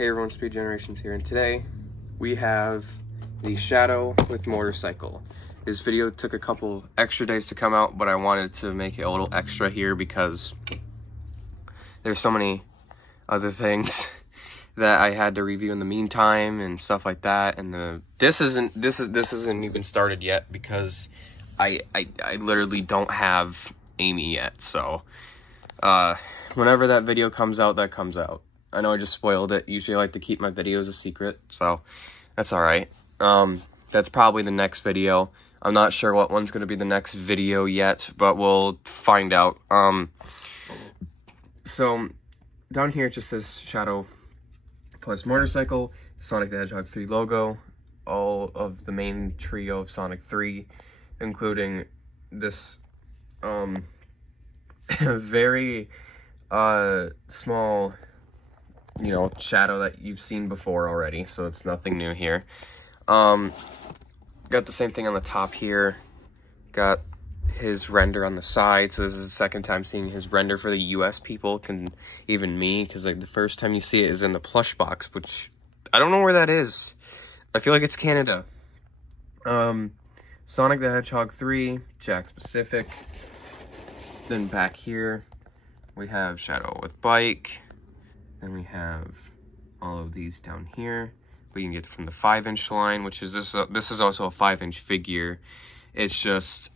Hey everyone, Speed Generations here, and today we have the Shadow with motorcycle. This video took a couple extra days to come out, but I wanted to make it a little extra here because there's so many other things that I had to review in the meantime and stuff like that. And this isn't even started yet because I literally don't have Amy yet. So whenever that video comes out, that comes out. I know I just spoiled it. Usually I like to keep my videos a secret, so that's alright. That's probably the next video. I'm not sure what one's going to be the next video yet, but we'll find out. So, down here it just says Shadow plus motorcycle, Sonic the Hedgehog 3 logo, all of the main trio of Sonic 3, including this, very, small, you know, shadow that you've seen before already, so it's nothing new here. Got the same thing on the top here. Got his render on the side, so this is the second time seeing his render for the US people, even me, because like the first time you see it is in the plush box, which I don't know where that is. I feel like it's Canada. Sonic the Hedgehog 3, Jakks Pacific. Then back here we have Shadow with bike. Then we have all of these down here. We can get from the 5-inch line, which is this is also a 5-inch figure. It's just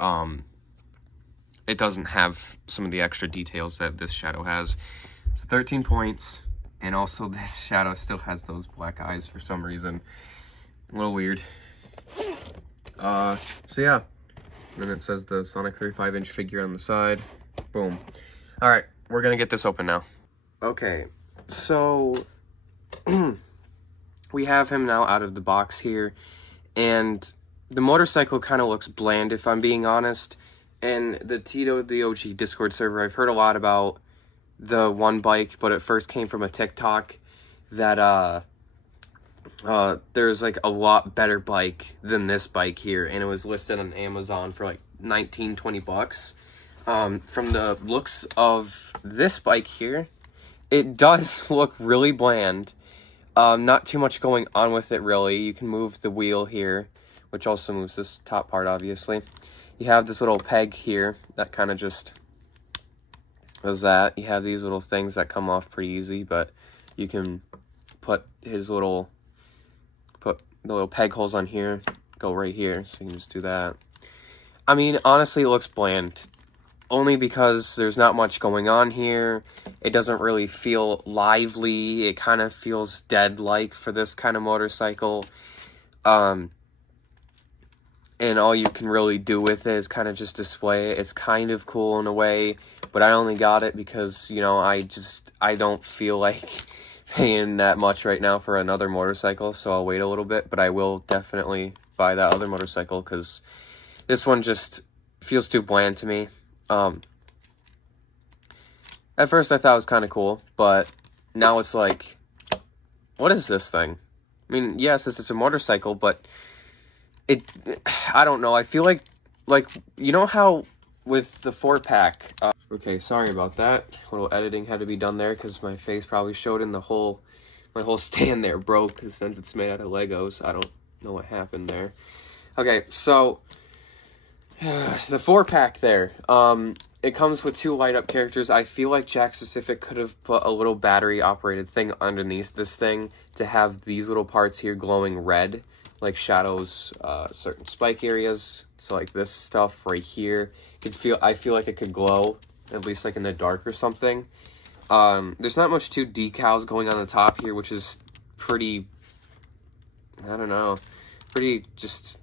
it doesn't have some of the extra details that this Shadow has. So 13 points, and also this Shadow still has those black eyes for some reason. A little weird. So yeah. And then it says the Sonic 3 5-inch figure on the side. Boom. All right, we're gonna get this open now. Okay. So, we have him now out of the box here, and the motorcycle kind of looks bland, if I'm being honest. And the Tito, the OG Discord server, I've heard a lot about the one bike, but it first came from a TikTok that, there's, like, a lot better bike than this bike here, and it was listed on Amazon for, like, 19, 20 bucks. From the looks of this bike here, it does look really bland. Not too much going on with it, really. You can move the wheel here, which also moves this top part, obviously. You have this little peg here that kind of just does that. You have these little things that come off pretty easy, but you can put the little peg holes on here, go right here, so you can just do that. I mean, honestly, it looks bland. Only because there's not much going on here. It doesn't really feel lively. It kind of feels dead-like for this kind of motorcycle. And all you can really do with it is kind of just display it. It's kind of cool in a way, but I only got it because, you know, I don't feel like paying that much right now for another motorcycle, so I'll wait a little bit, but I will definitely buy that other motorcycle because this one just feels too bland to me. At first I thought it was kind of cool, but now it's like, what is this thing? I mean, yes, it's a motorcycle, but I don't know, I feel like, you know how with the 4-pack, okay, sorry about that, a little editing had to be done there, because my face probably showed in my whole stand there broke, because since it's made out of Legos, I don't know what happened there. Okay, so the 4-pack there, it comes with 2 light-up characters. I feel like Jakks Pacific could have put a little battery-operated thing underneath this thing to have these little parts here glowing red, like Shadow's certain spike areas. So like this stuff right here, I feel like it could glow, at least like in the dark or something. There's not much decals going on the top here, which is pretty, I don't know, pretty just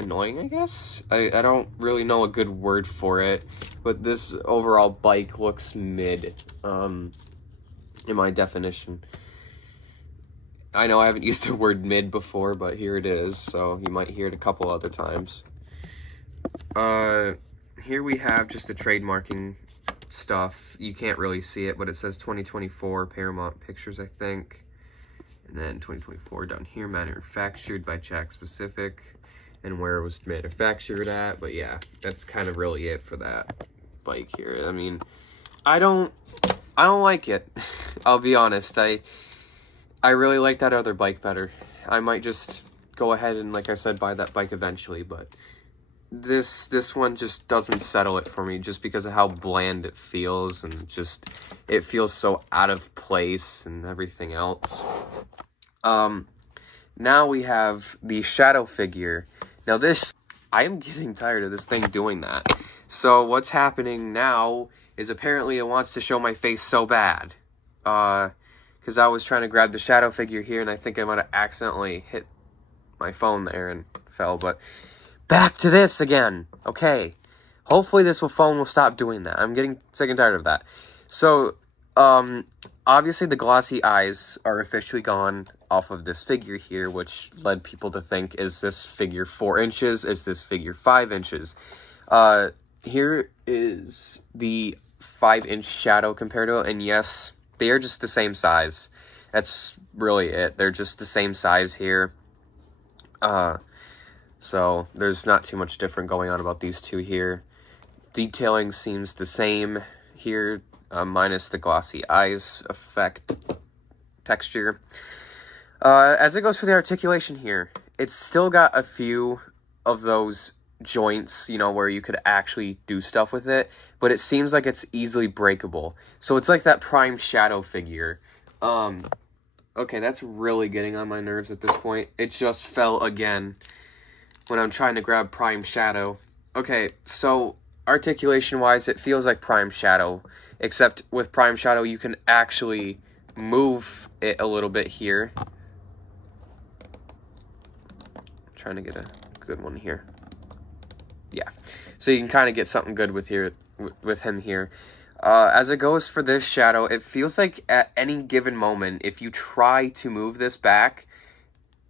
annoying, I guess? I don't really know a good word for it, but this overall bike looks mid, in my definition. I know I haven't used the word mid before, but here it is, so you might hear it a couple other times. Here we have just the trademarking stuff. You can't really see it, but it says 2024 Paramount Pictures, I think. And then 2024 down here, manufactured by Jakks Pacific. And where it was manufactured at, but yeah, that's kind of really it for that bike here. I mean, I don't like it. I'll be honest. I really like that other bike better. I might just go ahead and, like I said, buy that bike eventually, but this one just doesn't settle it for me just because of how bland it feels, and just it feels so out of place and everything else. Now we have the shadow figure. Now this, I am getting tired of this thing doing that. So what's happening now is apparently it wants to show my face so bad. Because I was trying to grab the shadow figure here, and I think I might have accidentally hit my phone there and fell, but back to this again. Okay. Hopefully this phone will stop doing that. I'm getting sick and tired of that. So, obviously the glossy eyes are officially gone off of this figure here, which led people to think, is this figure 4 inches? Is this figure 5 inches? Here is the 5-inch shadow compared to it, and yes, they are just the same size. That's really it. They're just the same size here. So there's not too much different going on about these two here. Detailing seems the same here, minus the glossy eyes effect texture. As it goes for the articulation here, it's still got a few of those joints, you know, where you could actually do stuff with it, but it seems like it's easily breakable. So it's like that prime shadow figure. Okay, that's really getting on my nerves at this point. It just fell again when I'm trying to grab prime shadow. Okay, so articulation-wise, it feels like prime shadow, except with prime shadow, you can actually move it a little bit here. I'm trying to get a good one here. Yeah, so you can kind of get something good with him here. As it goes for this shadow, it feels like at any given moment, if you try to move this back,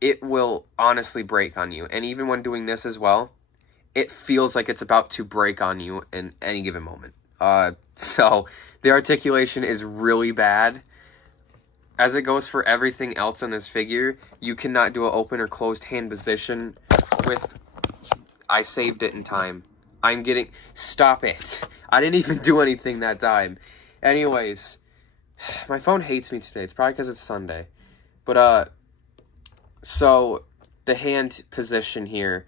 it will honestly break on you. And even when doing this as well, it feels like it's about to break on you in any given moment. So the articulation is really bad. As it goes for everything else on this figure, you cannot do an open or closed hand position with... I saved it in time. I'm getting... Stop it. I didn't even do anything that time. Anyways, my phone hates me today. It's probably because it's Sunday. But, so, the hand position here,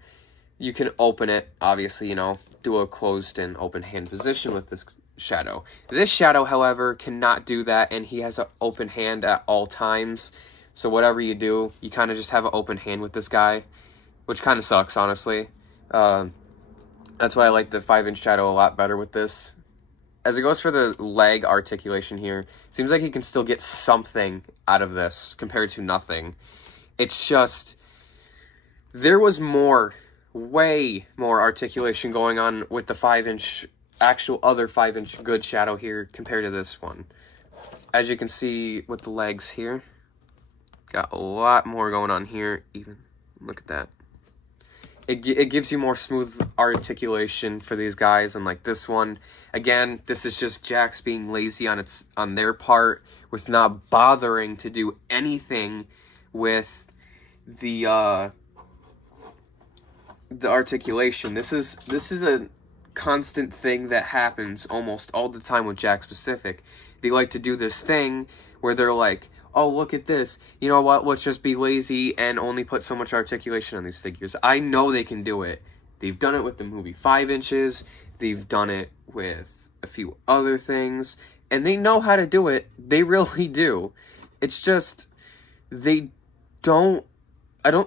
you can open it, obviously, you know, do a closed and open hand position with this shadow. This shadow, however, cannot do that, and he has an open hand at all times. So whatever you do, you kind of just have an open hand with this guy, which kind of sucks, honestly. That's why I like the 5-inch shadow a lot better with this. As it goes for the leg articulation here, seems like he can still get something out of this compared to nothing. It's just, there was more, way more articulation going on with the 5-inch, actual other 5-inch good shadow here compared to this one. As you can see with the legs here, got a lot more going on here even. Look at that. It gives you more smooth articulation for these guys, and like this one, again, this is just Jakks being lazy on their part with not bothering to do anything with the articulation. This is a constant thing that happens almost all the time with Jakks specific. They like to do this thing where they're like, oh, look at this. You know what? Let's just be lazy and only put so much articulation on these figures. I know they can do it. They've done it with the movie 5 Inches. They've done it with a few other things. And they know how to do it. They really do. It's just, I don't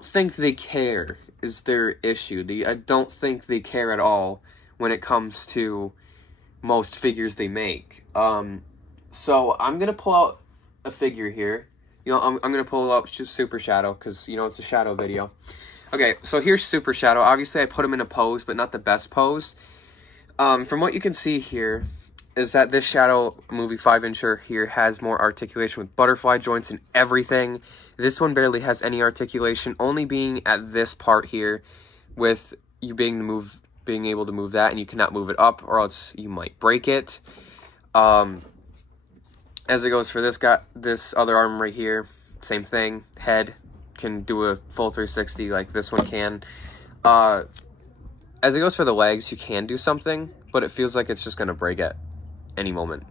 think they care is their issue. I don't think they care at all when it comes to most figures they make. So I'm going to pull out a figure here. You know, I'm going to pull out Super Shadow because, you know, it's a shadow video. Okay, so here's Super Shadow. Obviously, I put him in a pose, but not the best pose. From what you can see here is that this Shadow movie 5-incher here has more articulation with butterfly joints and everything. This one barely has any articulation, only being at this part here with you being able to move that, and you cannot move it up or else you might break it. As it goes for this guy, this other arm right here, same thing. Head can do a full 360 like this one can. As it goes for the legs, you can do something, but it feels like it's just going to break at any moment.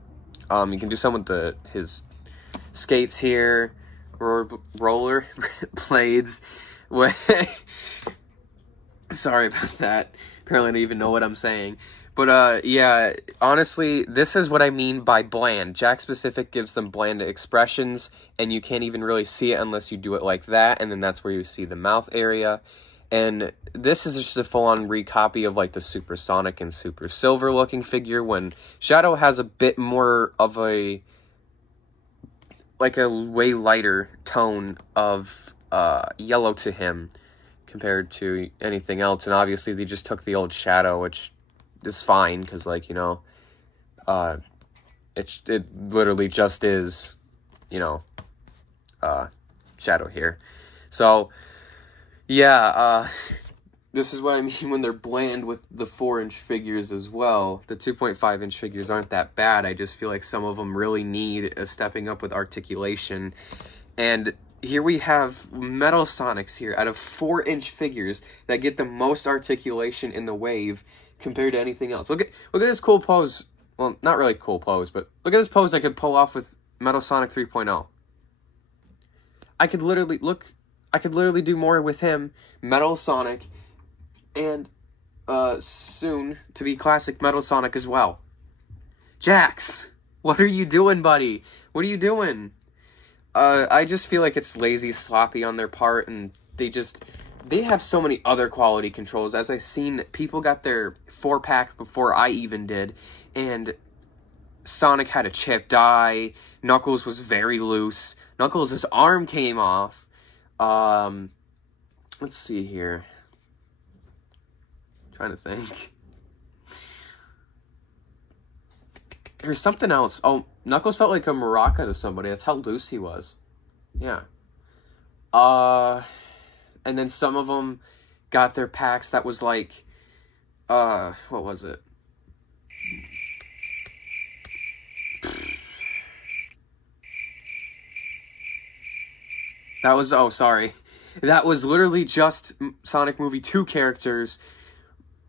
You can do some with his skates here. roller blades. Sorry about that. Apparently I don't even know what I'm saying. But, yeah, honestly, this is what I mean by bland. Jakks Pacific gives them bland expressions, and you can't even really see it unless you do it like that, and then that's where you see the mouth area. And this is just a full-on recopy of, like, the Supersonic and Super Silver-looking figure, when Shadow has a bit more of a, like, a way lighter tone of yellow to him compared to anything else. And obviously, they just took the old Shadow, which is fine, because, like, you know, it literally just is, you know, Shadow here. So, yeah, this is what I mean when they're bland with the 4-inch figures as well. The 2.5-inch figures aren't that bad. I just feel like some of them really need a stepping up with articulation. And here we have Metal Sonics here out of 4-inch figures that get the most articulation in the wave compared to anything else. Look at this cool pose. Well, not really cool pose, but look at this pose I could pull off with Metal Sonic 3.0. I could literally do more with him, Metal Sonic, and soon to be classic Metal Sonic as well. Jakks, what are you doing, buddy? What are you doing? I just feel like it's lazy, sloppy on their part, and they have so many other quality controls. As I've seen, people got their 4-pack before I even did, and Sonic had a chipped eye, Knuckles was very loose, Knuckles' arm came off. Let's see here. I'm trying to think. There's something else. Oh, Knuckles felt like a maraca to somebody. That's how loose he was. Yeah. And then some of them got their packs that was like, what was it? That was, oh, sorry. That was literally just Sonic Movie 2 characters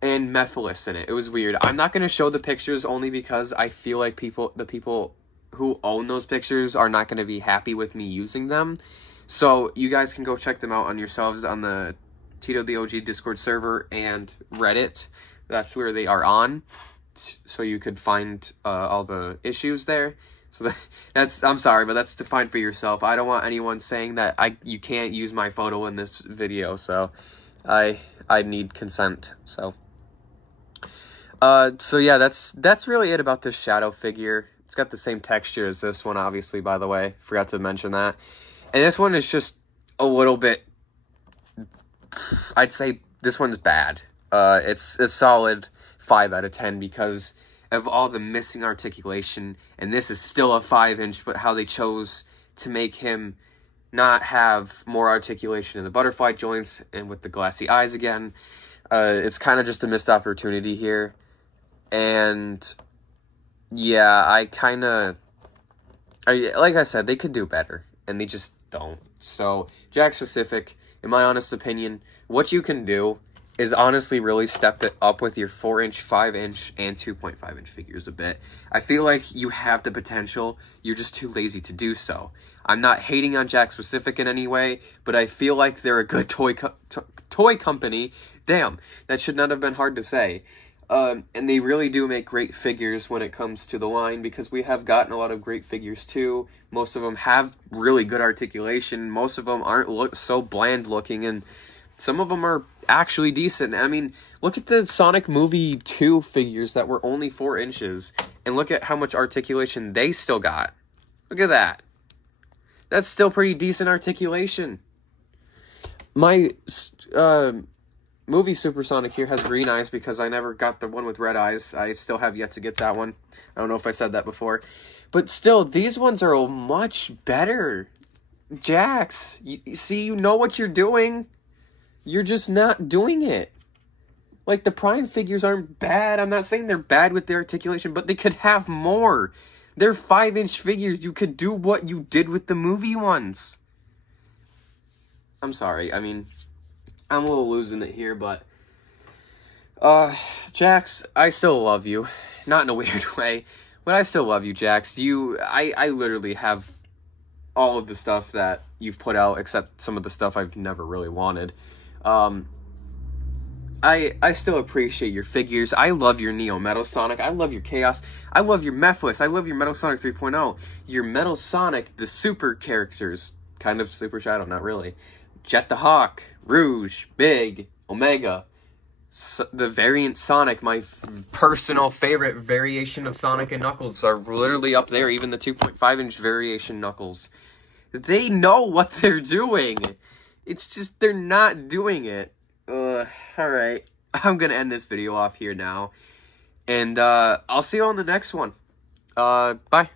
and Mephiles in it. It was weird. I'm not going to show the pictures only because I feel like the people who own those pictures are not going to be happy with me using them. So you guys can go check them out on yourselves on the Tito the OG Discord server and Reddit. That's where they are on. So you could find all the issues there. So that's, I'm sorry, but that's to find for yourself. I don't want anyone saying that you can't use my photo in this video. So I need consent. So yeah, that's really it about this Shadow figure. It's got the same texture as this one, obviously, by the way. Forgot to mention that. And this one is just a little bit, I'd say this one's bad. It's a solid 5 out of 10 because of all the missing articulation. And this is still a 5-inch, but how they chose to make him not have more articulation in the butterfly joints and with the glassy eyes again. It's kind of just a missed opportunity here. And yeah, like I said, they could do better, and they just don't. So, Jakks Pacific, in my honest opinion, what you can do is honestly really step it up with your 4-inch, 5-inch, and 2.5-inch figures a bit. I feel like you have the potential, you're just too lazy to do so. I'm not hating on Jakks Pacific in any way, but I feel like they're a good toy company. Damn, that should not have been hard to say. And they really do make great figures when it comes to the line, because we have gotten a lot of great figures too. Most of them have really good articulation. Most of them aren't so bland looking, and some of them are actually decent. I mean, look at the Sonic Movie 2 figures that were only 4 inches, and look at how much articulation they still got. Look at that. That's still pretty decent articulation. My movie Supersonic here has green eyes because I never got the one with red eyes. I still have yet to get that one. I don't know if I said that before. But still, these ones are much better. Jakks, you know what you're doing. You're just not doing it. Like, the Prime figures aren't bad. I'm not saying they're bad with their articulation, but they could have more. They're 5-inch figures. You could do what you did with the movie ones. I'm sorry. I mean, I'm a little losing it here, but Jakks, I still love you. Not in a weird way, but I still love you, Jakks. I literally have all of the stuff that you've put out, except some of the stuff I've never really wanted. I still appreciate your figures. I love your Neo Metal Sonic. I love your Chaos. I love your Mephiles. I love your Metal Sonic 3.0. Your Metal Sonic, the super characters. Kind of Super Shadow, not really. Jet the Hawk, Rouge, Big, Omega. The variant Sonic, my personal favorite variation of Sonic and Knuckles, are literally up there. Even the 2.5-inch variation Knuckles. They know what they're doing. It's just they're not doing it. Alright. I'm gonna end this video off here now. And, I'll see you on the next one. Bye.